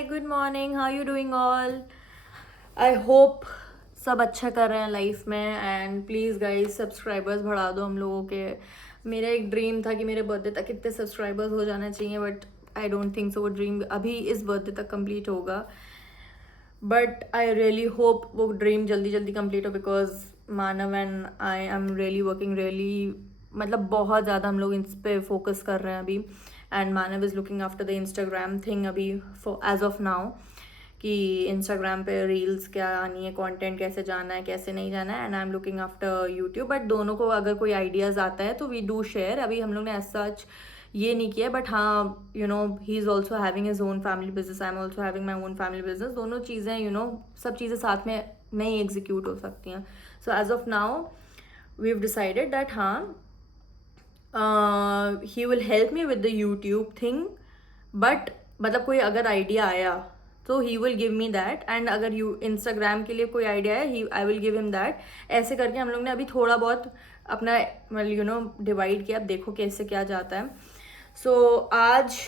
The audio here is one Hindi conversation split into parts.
Hi, good morning, how you doing all? I hope सब अच्छा कर रहे हैं लाइफ में एंड प्लीज़ गाइस सब्सक्राइबर्स बढ़ा दो हम लोगों के। मेरा एक ड्रीम था कि मेरे बर्थडे तक इतने सब्सक्राइबर्स हो जाना चाहिए, बट आई डोंट थिंक सो वो ड्रीम अभी इस बर्थडे तक कंप्लीट होगा। बट आई रियली होप वो ड्रीम जल्दी जल्दी कंप्लीट हो, because Manav and I am really working really, मतलब बहुत ज़्यादा हम लोग इस पे फोकस कर रहे हैं अभी। And Manav is looking after the Instagram thing अभी फॉर एज ऑफ नाउ, कि इंस्टाग्राम पे रील्स क्या आनी है, कंटेंट कैसे जाना है कैसे नहीं जाना है, and I am looking after YouTube. But दोनों को अगर कोई आइडियाज़ आता है तो वी डू शेयर। अभी हम लोग ने एज सच ये नहीं किया, बट हाँ you know he is also having his own family business, I am also having my own family business. दोनों चीज़ें यू नो सब चीज़ें साथ में नहीं एग्जीक्यूट हो सकती हैं। So as of now we have decided that हाँ he will help me with the YouTube thing, but मतलब कोई अगर आइडिया आया तो he will give me that, and अगर यू इंस्टाग्राम के लिए कोई आइडिया है he I will give him that. ऐसे करके हम लोग ने अभी थोड़ा बहुत अपना यू नो डिवाइड किया। अब देखो कैसे क्या जाता है। सो आज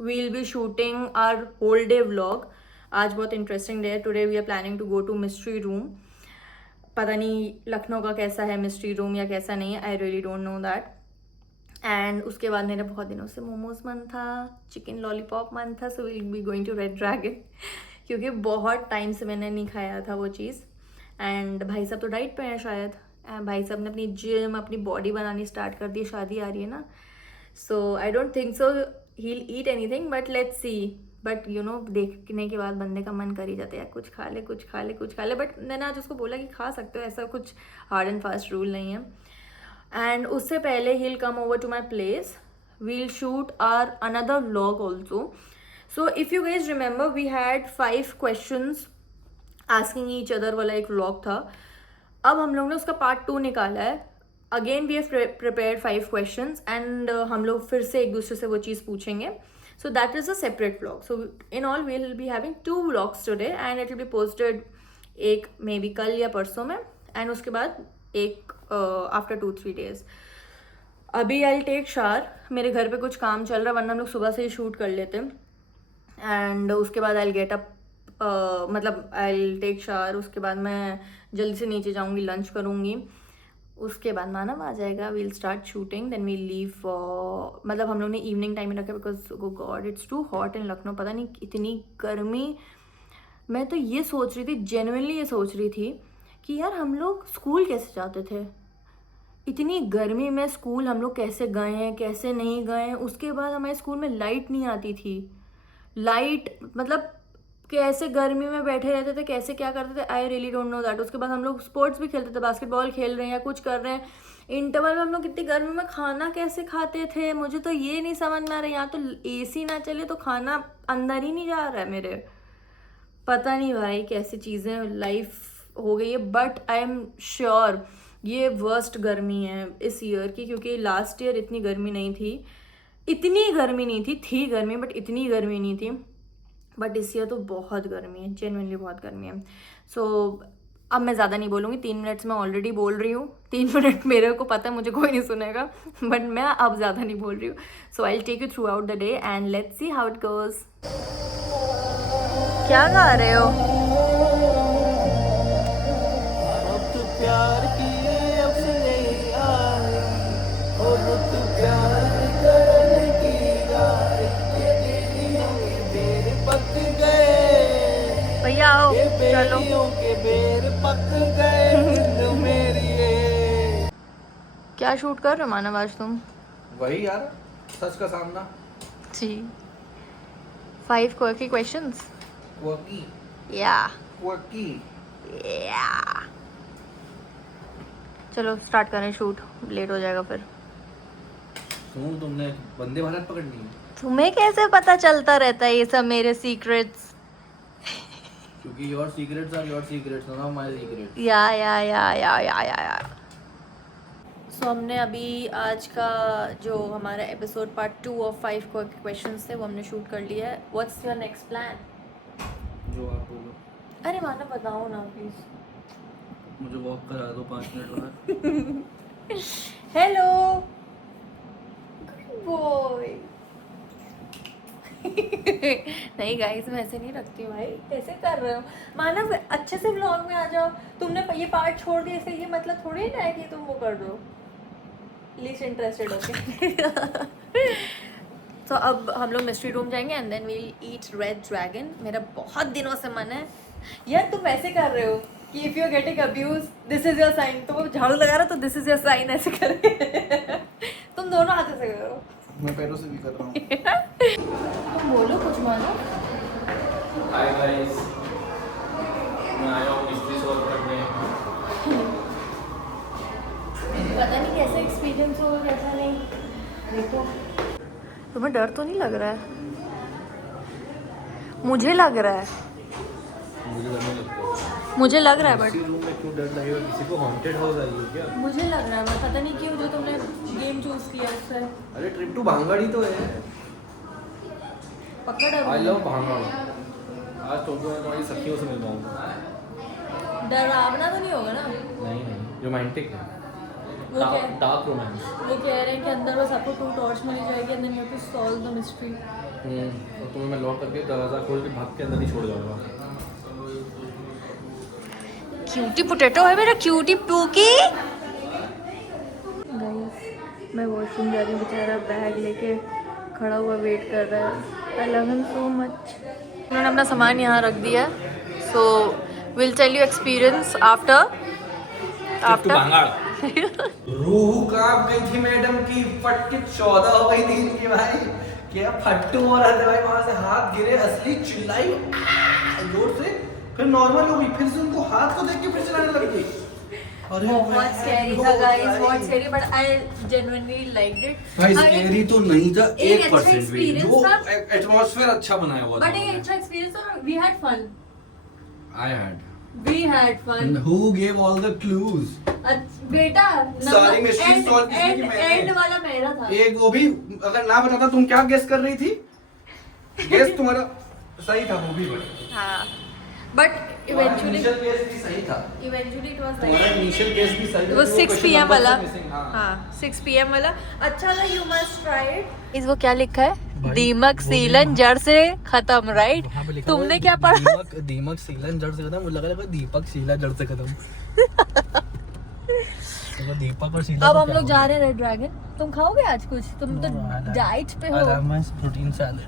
we'll be shooting our whole day vlog. आज बहुत इंटरेस्टिंग डे है। Today we are planning to go to mystery room. पता नहीं लखनऊ का कैसा है मिस्ट्री रूम या कैसा नहीं है, I really don't know that. And उसके बाद मेरा बहुत दिनों से मोमोज मन था, चिकन लॉलीपॉप मन था, so will be going to red dragon क्योंकि बहुत टाइम से मैंने नहीं खाया था वो चीज़। एंड भाई साहब तो डाइट पे हैं शायद, भाई साहब ने अपनी जिम अपनी बॉडी बनानी स्टार्ट कर दी, शादी आ रही है ना, so I don't think so he eat anything, but let's see. But you know देखने के बाद बंदे का मन कर ही जाता है कुछ खा ले कुछ खा ले कुछ खा ले। बट मैंने आज उसको बोला कि खा सकते हो, ऐसा कुछ हार्ड एंड फास्ट रूल नहीं है। एंड उससे पहले he'll come over to my place, we'll shoot our another vlog also. So if you guys remember we had 5 questions asking each other वाला एक vlog था। अब हम लोग ने उसका पार्ट 2 निकाला है। Again we have prepared 5 questions and हम लोग फिर से एक दूसरे से वो चीज़ पूछेंगे। So that is a separate vlog. So in all we will be having 2 vlogs today and it will be posted, एक मे बी कल या परसों में, एंड उसके बाद एक आफ्टर 2-3 डेज। अभी आई टेक शावर, मेरे घर पे कुछ काम चल रहा है वरना हम लोग सुबह से ही शूट कर लेते हैं। एंड उसके बाद आई गेट अप, मतलब आई टेक शावर, उसके बाद मैं जल्दी से नीचे जाऊंगी, लंच करूंगी, उसके बाद मानव आ जाएगा, we'll start shooting, then we'll leave for, मतलब हम लोग ने इवनिंग टाइम में रखा because god it's too hot in Lucknow. पता नहीं इतनी गर्मी। मैं तो ये सोच रही थी, जेन्युइनली ये सोच रही थी कि यार हम लोग स्कूल कैसे जाते थे, इतनी गर्मी में स्कूल हम लोग कैसे गए हैं कैसे नहीं गए हैं। उसके बाद हमारे स्कूल में लाइट नहीं आती थी, लाइट मतलब कैसे गर्मी में बैठे रहते थे, कैसे क्या करते थे, I really don't know that. उसके बाद हम लोग स्पोर्ट्स भी खेलते थे, बास्केटबॉल खेल रहे हैं या कुछ कर रहे हैं, इंटरवल में हम लोग कितनी गर्मी में खाना कैसे खाते थे, मुझे तो ये नहीं समझ में आ रहा। यहाँ तो एसी ना चले तो खाना अंदर ही नहीं जा रहा है मेरे। पता नहीं भाई कैसी चीज़ें लाइफ हो गई है, बट आई एम श्योर ये वर्स्ट गर्मी है इस ईयर की, क्योंकि लास्ट ईयर इतनी गर्मी नहीं थी, इतनी गर्मी नहीं थी गर्मी बट इतनी गर्मी नहीं थी। बट इस ईयर तो बहुत गर्मी है, जेन्युइनली बहुत गर्मी है। सो अब मैं ज़्यादा नहीं बोलूँगी, 3 मिनट्स में ऑलरेडी बोल रही हूँ, 3 मिनट मेरे को पता है मुझे कोई नहीं सुनेगा, बट मैं अब ज़्यादा नहीं बोल रही हूँ। So I will take you throughout the day and let's see how it goes. क्या गा रहे हो? अब तो प्यार की अब नहीं आई, अब तो प्यार करने की आई, ये बेलियों के बेर पक गए, भैया आओ ये चलो। बेलियों के बेर पक गए जिंद मेरी ये। क्या शूट कर रहे हो मानव आज तुम? वही यार, सच का सामना। जी, 5 quirky questions. Quirky Yeah. Quirky. Yeah. चलो स्टार्ट करें शूट, लेट हो जाएगा फिर। सुन, तुमने वंदे भारत पकड़नी है तुम्हें कैसे पता चलता रहता है ये सब मेरे सीक्रेट्स? क्योंकि your secrets are your secrets, not my secrets. Yeah. So हमने अभी आज का जो हमारा एपिसोड पार्ट 2 ऑफ 5 क्वेश्चंस थे वो हमने शूट कर लिया है। What's your next plan? जो आप बोलो। अरे मानव बताओ ना प्लीज। मुझे वॉक करा दो 5 मिनट बाद। Hello good boy. नहीं गाइस मैं ऐसे नहीं रखती हूँ भाई, कैसे कर रहे हो मानव, अच्छे से व्लॉग में आ जाओ। तुमने ये पार्ट छोड़ दिया इसका ये मतलब थोड़ी ना है कि तुम वो कर दो, लीस्ट इंटरेस्टेड ओके। तो अब हम लोग मिस्ट्री रूम जाएंगे and then we'll eat red dragon. मेरा बहुत दिनों से मन है यार। तुम वैसे कर रहे हो कि if you are getting abuse this is your sign, तो वो झाड़ू लगा रहा तो दिस इज योर साइन ऐसे करके तुम दोनों हाथों से करो। मैं पैरों से भी कर रहा हूँ। तुम बोलो कुछ मानो। हाय गाइस, मैं आया हूँ मिस्ट्री सॉल्व करने। पता नहीं कैसा एक्सपीरियंस होगा कैसा नहीं। देखो तुम्हें डर तो नहीं लग रहा है? मुझे लग रहा है, मुझे डर नहीं लगता। मुझे लग रहा है बट इसी रूम में क्यों डर लगेगा? किसी को हॉन्टेड हाउस आई है क्या? मुझे लग रहा है बट पता नहीं क्यों जो तुमने गेम चूज किया उससे अरे ट्रिप टू भांगड़ ही तो है। पक्का डर आई लव भांगड़। आज तो मैं तुम्हारी सखियों से मिल पाऊंगा। डरावना तो नहीं होगा ना? नहीं नहीं, रोमांटिक है, वो क्या डार्क रोमांस। वो कह रहे हैं कि अंदर बस आपको 2 टॉर्च मिल जाएगी and then you have to solve the mystery. और तुम्हें मैं लॉक करके दरवाजा खोल के भाग के अंदर ही छोड़ जाऊंगा। क्यूटी पोटैटो है मेरा, क्यूटी पूकी। गाइस मैं वॉशरूम जा रही हूँ, बेचारा बैग लेके खड़ा हुआ वेट कर रहा है। I love him so much. उन्होंने अपना सामान यहाँ रख दिया, so will tell you experience after रूह कांप गई थी मैडम की, फट के 14 हो गई थी इनकी भाई। क्या फट्टू हो रहा था भाई, वहां से हाथ गिरे, असली चिल्लाई जोर से, फिर नॉर्मल हो गई, फिर से उनको हाथ को देख के फिर चलाने लग गई। अरे बहुत स्कैरी था गाइस, बहुत scary but I genuinely liked it. भाई स्कैरी तो नहीं था एक अच्छा 1% भी, experience जो था। एटमॉस्फेयर अच्छा बनाया हुआ था। बट एक अच्छा एक्सपीरियंस और we had fun. I had we had fun. Who gave all the clues? बेटा सारी mystery solve की थी मैंने। एंड वाला मेरा था। एक वो भी अगर ना बताता तुम क्या गेस कर रही थी? गेस तुम्हारा सही था वो भी, हाँ बट इवेंचुअली इनिशियल गेस भी सही था। इवेंचुअली इट वाज तुम्हारा लाइक इनिशियल गेस भी सही था। वो 6 question PM number वाला। से missing, हाँ। हाँ 6 PM वाला अच्छा था। You must try it. इस वो क्या लिखा है? दीमक सीलन जड़ से खत्म, राइट? तुमने क्या पढ़ा? दीमक सीलन जड़ से खत्म, मुझे लगा दीपक शीला जड़ से खत्म। तो दीपक और शीला अब हम लोग जा रहे हैं रेड ड्रैगन। तुम खाओगे आज कुछ? तुम तो डाइट पे हो। Protein salad.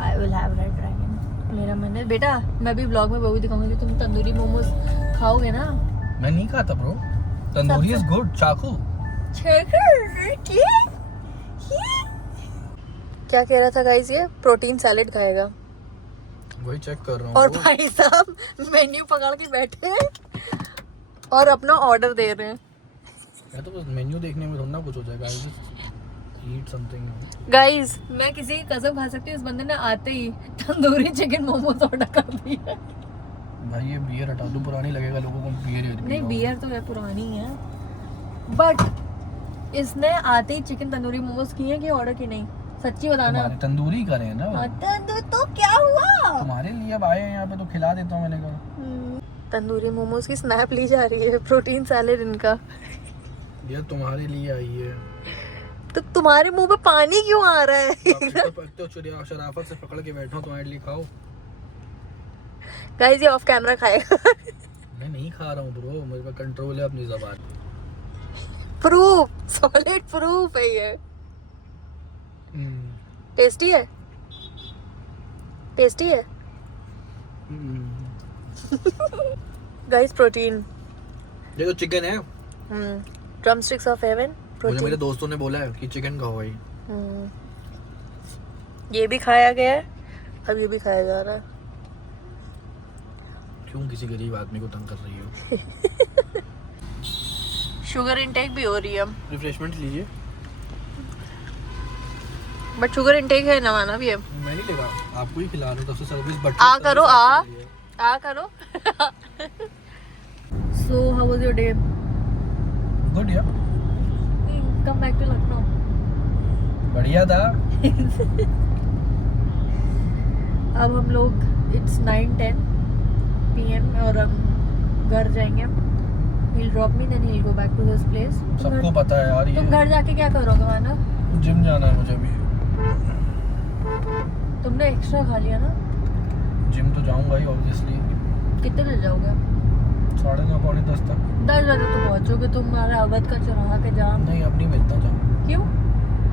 I will have red dragon। मेरा मन है बेटा, मैं भी ब्लॉग में वो भी दिखाऊंगी कि तुम तंदूरी मोमोज खाओगे ना। मैं नहीं खाता ब्रो, तंदूरी इज गुड। चाकू क्या कह रहा था गाइस? ये प्रोटीन सैलेड खाएगा वही चेक कर रहा हूँ। और भाई साहब मेन्यू पकड़ के बैठे हैं और अपना ऑर्डर दे रहे हैं। मैं तो बस मेन्यू देखने में थोड़ा कुछ हो जाएगा। I just eat something. Guys मैं किसी की कसम खा सकती हूँ, इस बंदे ने आते ही तंदूरी चिकन मोमोज ऑर्डर कर दिया। भाई ये बियर हटा दो, पुरानी लगेगा लोगों को। बियर नहीं बियर तो है पुरानी है, बट इसने आते ही चिकन तंदूरी मोमोज किए कि ऑर्डर की नहीं? सच्ची बताना। तुम्हारे तंदूरी करे हैं ना? तो क्या हुआ? तुम्हारे लिए अब आए हैं यहाँ पे तो खिला देता हूँ मैंने कहा। तंदूरी मोमोज की स्नैप ली जा रही है, प्रोटीन सैलेड इनका। ये तुम्हारे लिए आई है। तो तुम्हारे मुंह पे पानी क्यों आ रहा है? तो चुरिया शराफत से पकड़ के बैठो, तुम्हारे लिए खाओ। गाइस ये ऑफ कैमरा खाएगा। मैं नहीं खा रहा हूँ ब्रो, मेरे पे कंट्रोल है अपनी ज़बान। प्रूफ, सॉलिड प्रूफ है ये। टेस्टी है, टेस्टी है गाइस। प्रोटीन ये तो चिकन है। Drum sticks of haven. मुझे मेरे दोस्तों ने बोला है कि चिकन खाओ भाई। ये भी खाया गया है, अब ये भी खाया जा रहा है। क्यों किसी गरीब आदमी को तंग कर रही हो? शुगर इनटेक भी हो रही है। रिफ्रेशमेंट लीजिए। बट शुगर इनटेक है, नवाना भी है। मैं नहीं लेगा, आपको ही खिला रहा हूँ। तब से सर्विस बट आ करो आ करो। So how was your day? Good यार, Come back to Lucknow. बढ़िया था। अब हम लोग it's 9:10 PM और हम घर जाएंगे। He'll drop me then he'll go back to his place। सबको पता है यार ये। तुम घर जाके क्या करोगे माना? जिम जाना है मुझे भी। तुमने एक्स्ट्रा खा लिया ना? जिम तो जाऊंगा ही ऑब्वियसली। कितने बजे जाओगे? 9:30 पौने 10 तक। 10 बजे तो पहुंचोगे। तुम्हारा अवध का चौराहा के जाम। नहीं अब नहीं मिलता जाम। क्यों?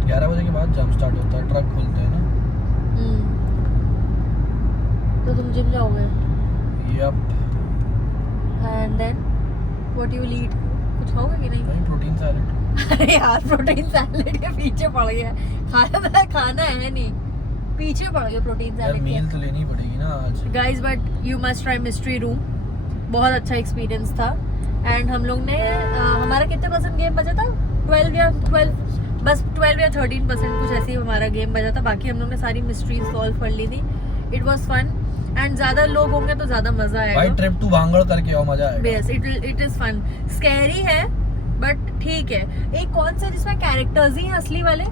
11 बजे के बाद जाम स्टार्ट होता है, ट्रक खुलते हैं ना। तो तुम जिम जाओगे yup. And then what you will eat? कुछ खाओगे कि नहीं? भाई प्रोटीन सैलेड। अरे यार प्रोटीन सैलेड के पीछे पड़ गया। खाना है नहीं, पीछे पड़ गया प्रोटीन यार सैलेड मील के। तो लेनी पड़ेगी ना आज। Guys but you must try mystery room, बहुत अच्छा एक्सपीरियंस था। एंड हम लोग ने हमारा कितने परसेंट गेम बचा था? 12 या 13% कुछ ऐसे ही हमारा गेम बचा था। बाकी हम लोग ने सारी मिस्ट्री सॉल्व कर ली थी। इट वाज फन एंड ज्यादा लोग होंगे तो ज्यादा मजा आएगा। भाई ट्रिप टू भांगड़ करके आओ, मजा आएगा। Yes it is fun. Scary है बट ठीक है। एक कौन सा जिसमें कैरेक्टर्स ही हैं असली वाले?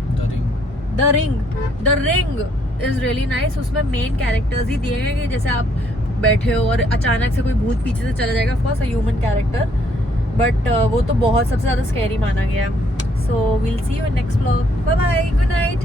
The ring is really nice. उसमें मेन कैरेक्टर्स ही दिए हैं कि जैसे आप बैठे हो और अचानक से कोई भूत पीछे से चला जाएगा। Of course a human character, but वो तो बहुत सबसे ज्यादा स्कैरी माना गया। So we'll see you in next vlog. Bye bye, good night.